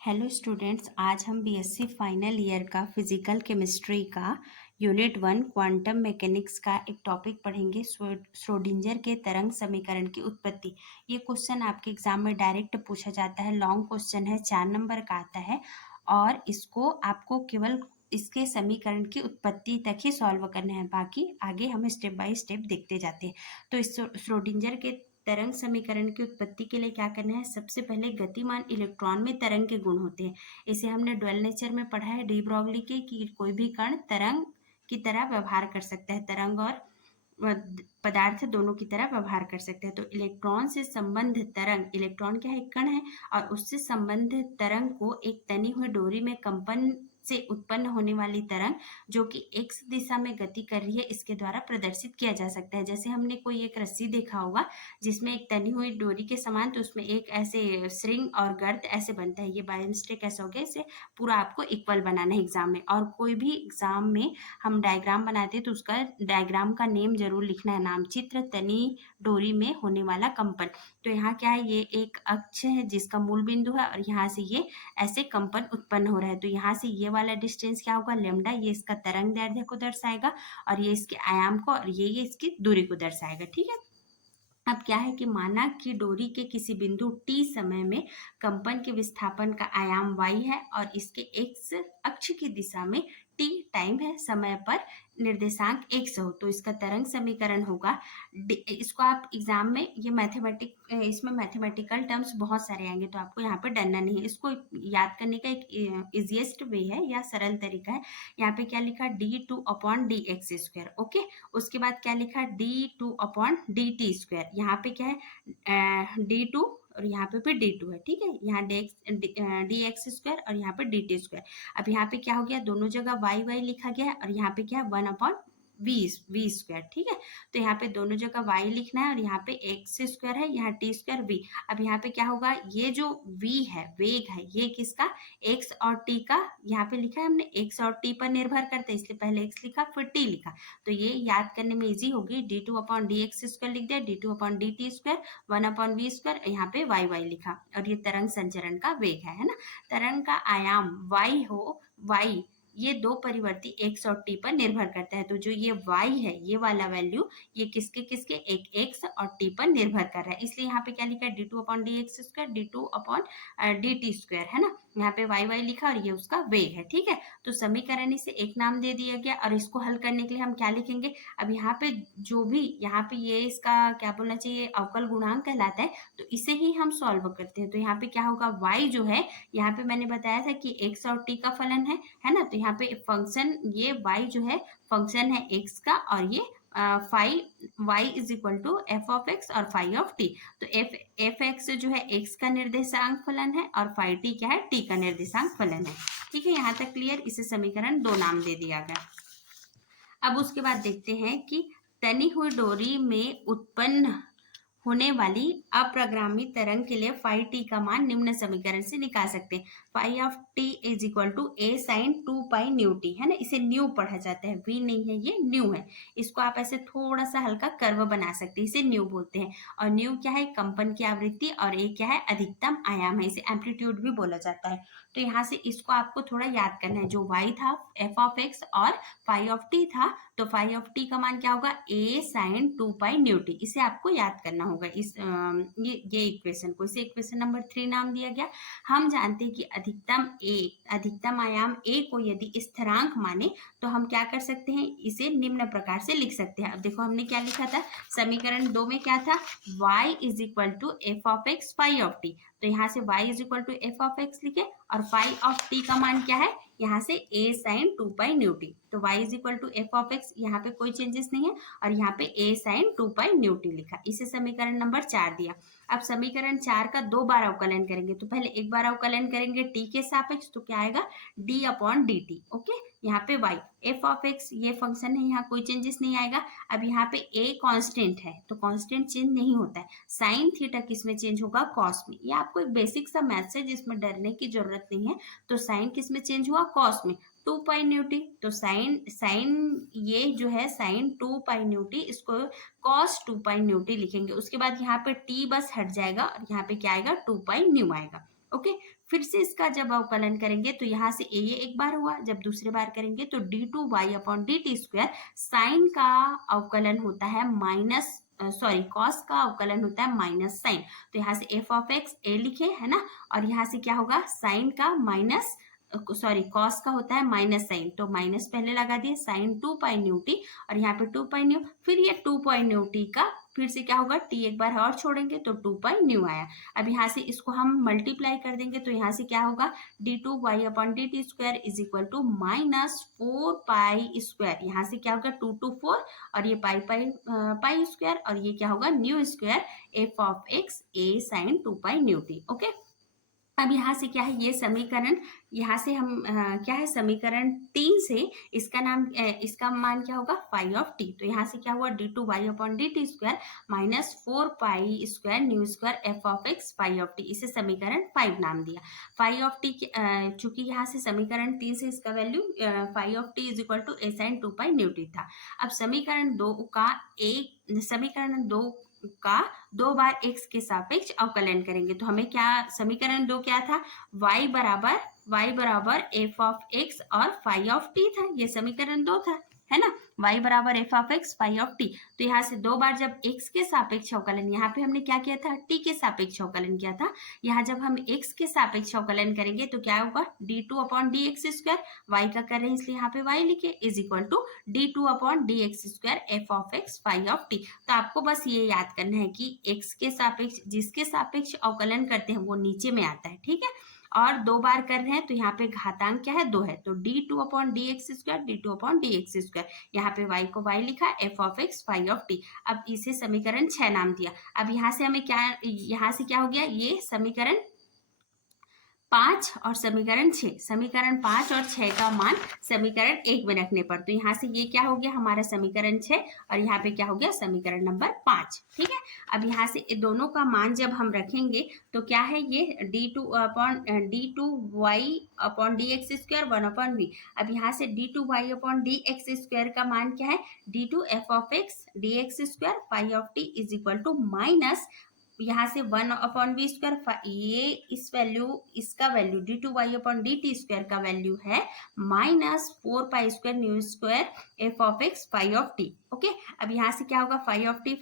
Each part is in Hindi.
हेलो स्टूडेंट्स, आज हम बीएससी फाइनल ईयर का फिजिकल केमिस्ट्री का यूनिट 1 क्वांटम मैकेनिक्स का एक टॉपिक पढ़ेंगे। श्रोडिंजर के तरंग समीकरण की उत्पत्ति। ये क्वेश्चन आपके एग्जाम में डायरेक्ट पूछा जाता है। लॉन्ग क्वेश्चन है, 4 नंबर का आता है और इसको आपको केवल इसके समीकरण की उत्पत्ति तक ही सॉल्व करने हैं। बाकी आगे हम स्टेप बाय स्टेप देखते जाते हैं। तो इस श्रोडिंजर के तरंग समीकरण की उत्पत्ति के लिए क्या करना है? सबसे पहले गतिमान इलेक्ट्रॉन में तरंग के गुण होते हैं। इसे हमने ड्वेल नेचर में पढ़ा है डी ब्रॉगली के कि कोई भी कण तरंग की तरह व्यवहार कर सकता है, तरंग और पदार्थ दोनों की तरह व्यवहार कर सकते हैं। तो इलेक्ट्रॉन से संबंधित तरंग, इलेक्ट्रॉन क्या है? एक कण है और उससे संबंधित तरंग को एक तनी हुई डोरी में कंपन से उत्पन्न होने वाली तरंग जो कि एक्स दिशा में गति कर रही है, इसके द्वारा प्रदर्शित किया जा सकता है। जैसे हमने कोई एक रस्सी देखा होगा जिसमें एक तनी हुई डोरी के समान, तो उसमें एक ऐसे श्रृंग और गर्त ऐसे बनता है। ये बाय मिस्टेक ऐसा हो गया, इसे पूरा आपको इक्वल बनाना है एग्जाम में। और कोई भी एग्जाम में हम डायग्राम बनाते हैं तो उसका डायग्राम का नेम जरूर लिखना है, नाम चित्र तनी डोरी में होने वाला कंपन। तो यहाँ क्या है? ये एक अक्ष है जिसका मूल बिंदु है और यहाँ से ये ऐसे कंपन उत्पन्न हो रहा है। तो यहाँ से ये वाला डिस्टेंस क्या होगा? लैम्डा। ये इसका तरंग दैर्ध्य को दर्शाएगा और ये इसके आयाम को, और ये इसकी दूरी को दर्शाएगा। ठीक है। अब क्या है कि माना कि डोरी के किसी बिंदु t समय में कंपन के विस्थापन का आयाम y है और इसके x अक्ष की दिशा में t टाइम है, समय पर निर्देशांक x हो, तो इसका तरंग समीकरण होगा। इसको आप एग्जाम में इसमें मैथमेटिकल टर्म्स बहुत सारे आएंगे तो आपको यहाँ पे डरना नहीं है। इसको याद करने का एक इजिएस्ट वे है या सरल तरीका है। यहाँ पे क्या लिखा? d2/dx²। ओके। उसके बाद क्या लिखा? d2/dt²। यहाँ पे क्या है? d2 और यहाँ पे भी d2 है। ठीक है। यहाँ dx² और यहाँ पे dt²। अब यहाँ पे क्या हो गया? दोनों जगह y लिखा गया है और यहाँ पे क्या है? 1/v²। ठीक है। तो यहाँ पे दोनों जगह y लिखना है और यहाँ पे x² है, यहाँ t² v। अब यहाँ पे क्या होगा? ये जो v है, वेग है, ये किसका? x और t का। यहाँ पे लिखा है हमने x और t पर निर्भर करता है, इसलिए पहले x लिखा फिर t लिखा। तो ये याद करने में इजी होगी। d2/dx² लिख दिया, d2/dt², 1/v², यहाँ पे y लिखा और ये तरंग संचरण का वेग है ना। तरंग का आयाम y हो, y ये दो परिवर्ती x और t पर निर्भर करता है। तो जो ये y है, ये वाला वैल्यू, ये किसके किसके? एक x और t पर निर्भर कर रहा है, इसलिए यहाँ पे क्या लिखा है? d2/dx², d2/dt² है ना। यहाँ पे y लिखा और ये उसका वेग है। ठीक है। तो समीकरण से एक नाम दे दिया गया और इसको हल करने के लिए हम क्या लिखेंगे? अब यहाँ पे जो भी, यहाँ पे ये इसका क्या बोलना चाहिए? अवकल गुणांक कहलाता है, तो इसे ही हम सॉल्व करते हैं। तो यहाँ पे क्या होगा? y जो है, यहाँ पे मैंने बताया था कि x और t का फलन है ना। तो यहाँ पे फंक्शन, ये y जो है फंक्शन है x का और ये y is equal to f(x) और φ(t). तो f(x) जो है x का निर्देशांक फलन है और φ(t) क्या है? t का निर्देशांक फलन है। ठीक है। यहाँ तक क्लियर? इसे समीकरण 2 नाम दे दिया गया। अब उसके बाद देखते हैं कि तनी हुई डोरी में उत्पन्न होने वाली अप्रगामी तरंग के लिए फाई टी का मान निम्न समीकरण से निकाल सकते हैं। Phi of T is equal to a sin 2 nu T, है ना। इसे न्यू पढ़ा जाता है, v नहीं है, ये न्यू है। इसको आप ऐसे थोड़ा सा हल्का कर्व बना सकते हैं, इसे न्यू बोलते हैं। और न्यू क्या है? कंपन की आवृत्ति, और a क्या है? अधिकतम आयाम है, इसे एम्पलीट्यूड भी बोला जाता है। तो यहाँ से इसको आपको थोड़ा याद करना है। जो y था f(x) और फाई ऑफ टी था, तो फाई ऑफ टी का मान क्या होगा? a sin 2 nu T. इसे आपको याद करना होगा, इस ये इक्वेशन को। इसे इक्वेशन नंबर 3 नाम दिया गया। हम जानते हैं कि अधिकतम आयाम a को यदि स्थिरांक माने तो हम क्या कर सकते हैं? इसे निम्न प्रकार से लिख सकते हैं। अब देखो हमने क्या लिखा था समीकरण 2 में? क्या था? y is equal to f(x) phi of T. तो यहाँ से y is equal to f(x) लिखे और फाई ऑफ t का मान क्या है? यहाँ से a sin 2 न्यू टी। तो y is equal to f(x), यहाँ पे कोई चेंजेस नहीं है और यहाँ पे a sin 2 न्यू टी लिखा। इसे समीकरण नंबर 4 दिया। अब समीकरण 4 का 2 बार अवकलन करेंगे, तो पहले एक बार अवकलन करेंगे t के सापेक्ष, तो क्या आएगा? d/dt। ओके। यहाँ पे y f(x) ये फंक्शन है, यहाँ कोई चेंजेस नहीं आएगा। अब यहाँ पे a कांस्टेंट है, तो कांस्टेंट चेंज नहीं होता है। साइन थीटा किस में चेंज होगा? कॉस में। ये आपको एक बेसिक सा मैथ्स है जिसमें डरने की जरूरत नहीं है। तो साइन किस में चेंज हुआ? कॉस में। 2 न्यू टी। तो साइन ये जो है साइन 2 न्यू टी, इसको कॉस 2 न्यू टी लिखेंगे। उसके बाद यहाँ पे t बस हट जाएगा और यहाँ पे क्या आएगा? 2 न्यू आएगा। ओके। फिर से इसका जब अवकलन करेंगे तो यहाँ से ये एक बार हुआ, जब दूसरे बार करेंगे तो d2y/dt²। साइन का अवकलन होता है माइनस, सॉरी कॉस का अवकलन होता है माइनस साइन। तो यहाँ से एफ ऑफ एक्स ए लिखे है ना, और यहाँ से क्या होगा साइन का माइनस, सॉरी कॉस का होता है माइनस साइन, तो माइनस पहले लगा दिए, साइन 2 पाई न्यू टी, और यहाँ पे 2 पाई न्यू, फिर ये 2 पाई न्यू टी का फिर से क्या होगा टी एक बार और छोड़ेंगे तो 2 पाई न्यू आया। अब यहाँ से इसको हम मल्टीप्लाई कर देंगे तो यहाँ से क्या होगा d2y/dt² is equal to -4 pi square. यहाँ से क्या होगा 2 2 4 और ये पाई पाई पाई स्क्वायर, और ये क्या होगा nu square F of x A sine 2 pi nu t. Okay. अब यहाँ से क्या है ये समीकरण, यहाँ से हम क्या है समीकरण 3 से इसका नाम इसका मान क्या होगा फाई ऑफ टी। तो यहाँ से क्या हुआ d2y/dt² -4 pi square nu square F of x phi of t, इसे समीकरण 5 नाम दिया। फाई ऑफ टी चूंकि यहाँ से समीकरण 3 से इसका value phi of T is equal to A sine 2 pi nu t था। अब समीकरण 2 का 2 बार x के सापेक्ष अवकलन करेंगे तो हमें क्या, समीकरण 2 क्या था, y बराबर एफ ऑफ एक्स और फाई ऑफ टी था, ये समीकरण 2 था, है ना, y बराबर f of x phi of T. तो यहाँ से 2 बार जब x के सापेक्ष अवकलन, यहाँ पे हमने क्या किया था t के सापेक्ष अवकलन किया था, यहाँ जब हम x के सापेक्ष अवकलन करेंगे तो क्या होगा d2/dx², y का कर रहे हैं इसलिए यहाँ पे y लिखे, is equal to d2/dx² f of x phi of T. तो आपको बस ये याद करना है कि x के सापेक्ष जिसके सापेक्ष अवकलन करते हैं वो नीचे में आता है, ठीक है, और 2 बार कर रहे हैं तो यहाँ पे घातांक क्या है 2 है, तो d2/dx², यहाँ पे y को y लिखा, f of x phi of t. अब इसे समीकरण 6 नाम दिया। अब यहाँ से हमें क्या, यहाँ से क्या हो गया, ये समीकरण 5 और समीकरण 6, समीकरण 5 और 6 का मान समीकरण 1 में रखने पर, तो यहाँ से ये क्या हो गया हमारा समीकरण 6 और यहाँ पे क्या हो गया समीकरण नंबर 5, ठीक है। अब यहाँ से दोनों का मान जब हम रखेंगे तो क्या है ये d2y/dx² 1/v। अब यहाँ से d2y/dx² का मान क्या है d2f(x)dx² phi of T is equal to minus, यहाँ से 1/v², ये इस वैल्यू, इसका वैल्यू d2y/dt² का वैल्यू है -4 pi nu square F of x phi of T. Okay. अब यहाँ से क्या होगा फाई ऑफ टी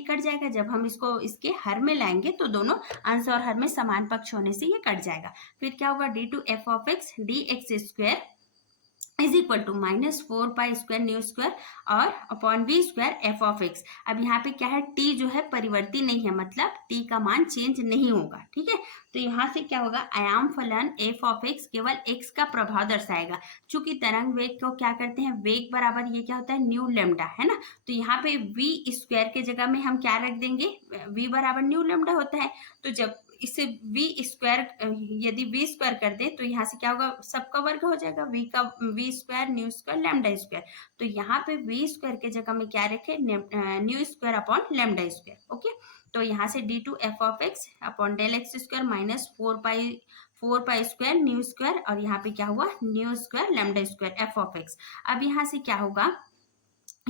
कट जाएगा, जब हम इसको इसके हर में लाएंगे तो दोनों अंश और हर में समान पक्ष होने से ये कट जाएगा। फिर क्या होगा d2f(x)dx² is equal to -4 pi nu square और upon v² F of X. अब यहाँ पे क्या है t जो है परिवर्ती नहीं है, मतलब t का मान चेंज नहीं होगा, ठीक है। तो यहाँ से क्या होगा आयाम फलन एफ ऑफ एक्स केवल x का प्रभाव दर्शाएगा। चूंकि तरंग वेग को क्या करते हैं, वेग बराबर ये क्या होता है न्यू लेमडा, है ना, तो यहाँ पे v² के जगह में हम क्या रख देंगे, v बराबर न्यू लेमडा होता है, तो जब इसे यदि v² कर दे तो यहाँ से क्या होगा सबका वर्ग हो जाएगा, v² new square lambda square. तो यहाँ पे v² के जगह में क्या रखे nu square upon lambda square. Okay. तो यहाँ से d2f(x) upon del x² -4 pi nu square, और यहाँ पे क्या हुआ nu square lambda square F of X. अब यहाँ से क्या होगा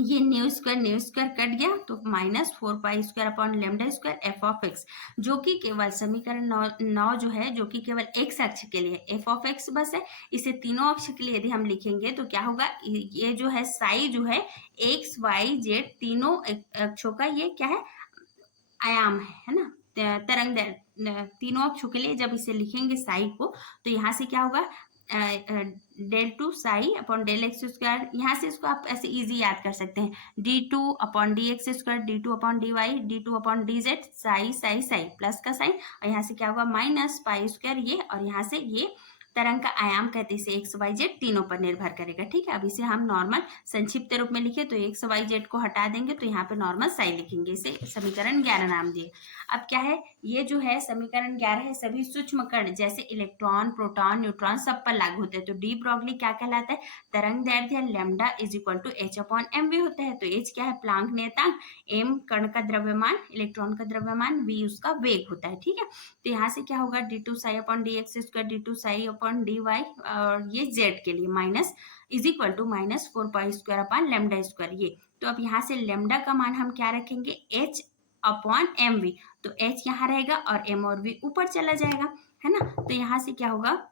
ये न्यू स्क्वायर कट गया तो -4 pi upon lambda square F of X, जो कि केवल समीकरण 9 जो है जो कि केवल x अक्ष के लिए एफ ऑफ एक्स बस है। इसे तीनों अक्ष के लिए यदि हम लिखेंगे तो क्या होगा, ये जो है साई जो है x y z तीनों अक्षों का ये क्या है आयाम है ना, तरंग तीनों अक्षों के लिए जब इसे लिखेंगे साई को तो यहाँ से क्या होगा del 2 psi upon del x², यहाँ से इसको आप ऐसे इजी याद कर सकते हैं d2/dx², d2/dy, d2/dz, Sai Sai Sai plus का साइन, और यहाँ से क्या होगा -पाई² ये, और यहाँ से ये तरंग का आयाम कहते हैं इसे एक्स वाई जेड तीनों पर निर्भर करेगा, ठीक है। अब इसे हम नॉर्मल संक्षिप्त रूप में लिखे तो एक्स वाई जेड को हटा देंगे तो यहाँ पे नॉर्मल साई लिखेंगे, इसे समीकरण 11 नाम दिए। अब क्या है ये जो है समीकरण 11 है सभी सूक्ष्म कण जैसे इलेक्ट्रॉन प्रोटॉन न्यूट्रॉन सब पर लागू होते हैं। तो डी ब्रॉगली क्या कहलाता है, तरंग दैर्ध्य lambda is equal to h/mv होता है। तो h क्या है प्लांक नियतांक, m कण का द्रव्यमान इलेक्ट्रॉन का द्रव्यमान, v उसका वेग होता है, ठीक है। तो यहाँ से क्या होगा d2 psi upon dx², d2 psi upon dy, और ये z के लिए minus is equal to -4 pi upon lambda square ये। तो अब यहाँ से लैम्डा का मान हम क्या रखेंगे h/mv, तो h यहाँ रहेगा और m और v ऊपर चला जाएगा, है ना। तो यहाँ से क्या होगा,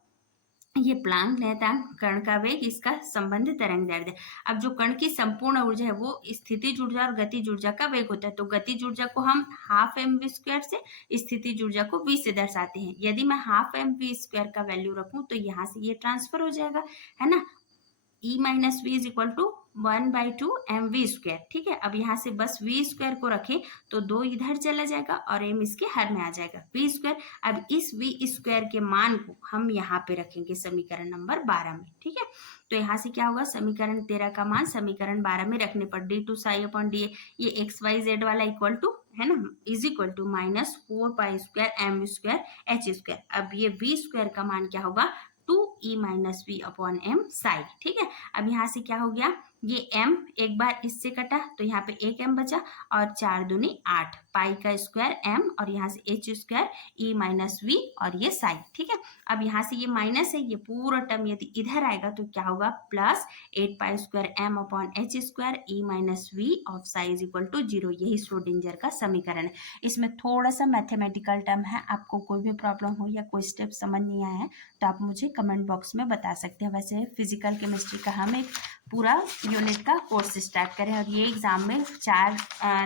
ये प्लांक नियतांक कण का वेग, इसका संबंध तरंग दैर्ध्य। अब जो कण की संपूर्ण ऊर्जा है वो स्थितिज ऊर्जा और गतिज ऊर्जा का वेग होता है। तो गतिज ऊर्जा को हम हाफ एम वी स्क्वायर से, स्थितिज ऊर्जा को v से दर्शाते हैं। यदि मैं हाफ एम वी स्क्वायर का वैल्यू रखूं तो यहाँ से ये ट्रांसफर हो जाएगा, है ना। E minus V is equal to 1/2 mv²। ठीक है, अब यहाँ से बस v स्क्वायर को रखें तो 2 इधर चला जाएगा और m इसके हर में आ जाएगा, v स्क्वायर। अब इस v स्क्वायर के मान को हम यहाँ पे रखेंगे समीकरण नंबर 12 में। ठीक है, तो यहाँ से क्या होगा, समीकरण 13 का मान समीकरण 12 में रखने पर d2 साई अपॉन डी, ये एक्स वाई जेड वाला इक्वल टू, है ना, is equal to -4π² m² h²। अब ये v स्क्वायर का मान क्या होगा, 2e minus V upon M psi. ठीक है, अब यहाँ से क्या हो गया, ये m एक बार इससे कटा तो यहाँ पे एक m बचा और 4 दूनी 8, पाई का स्क्वायर m और यहाँ से h square e minus V और ये साई। ठीक है, अब यहाँ से ये माइनस है, ये पूरा टर्म यदि इधर आएगा तो क्या होगा, plus 8π² m upon h square e minus V of psi is equal to 0। यही श्रोडिंजर का समीकरण है। इसमें थोड़ा सा मैथमेटिकल टर्म है, आपको कोई भी प्रॉब्लम हो या कोई स्टेप समझ नहीं आया है तो आप मुझे कमेंट बॉक्स में बता सकते हैं। वैसे फिजिकल केमिस्ट्री का हम एक पूरा यूनिट का कोर्स स्टार्ट करें और ये एग्जाम में 4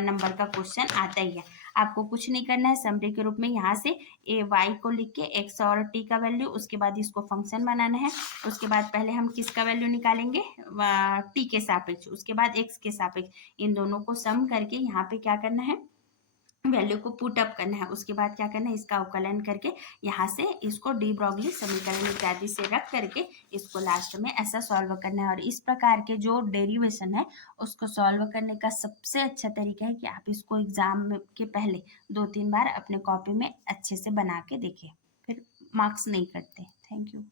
नंबर का क्वेश्चन आता ही है। आपको कुछ नहीं करना है, समरी के रूप में यहाँ से ए वाई को लिख के एक्स और टी का वैल्यू, उसके बाद इसको फंक्शन बनाना है। उसके बाद पहले हम किसका वैल्यू निकालेंगे, टी के सापेक्ष, उसके बाद एक्स के सापेक्ष, इन दोनों को सम करके यहाँ पे क्या करना है, वैल्यू को पुट अप करना है। उसके बाद क्या करना है, इसका अवकलन करके यहाँ से इसको डी ब्रॉगली समीकरण इत्यादि से रख करके इसको लास्ट में ऐसा सॉल्व करना है। और इस प्रकार के जो डेरिवेशन है उसको सॉल्व करने का सबसे अच्छा तरीका है कि आप इसको एग्जाम के पहले 2-3 बार अपने कॉपी में अच्छे से बना के देखें, फिर मार्क्स नहीं कटते। Thank you.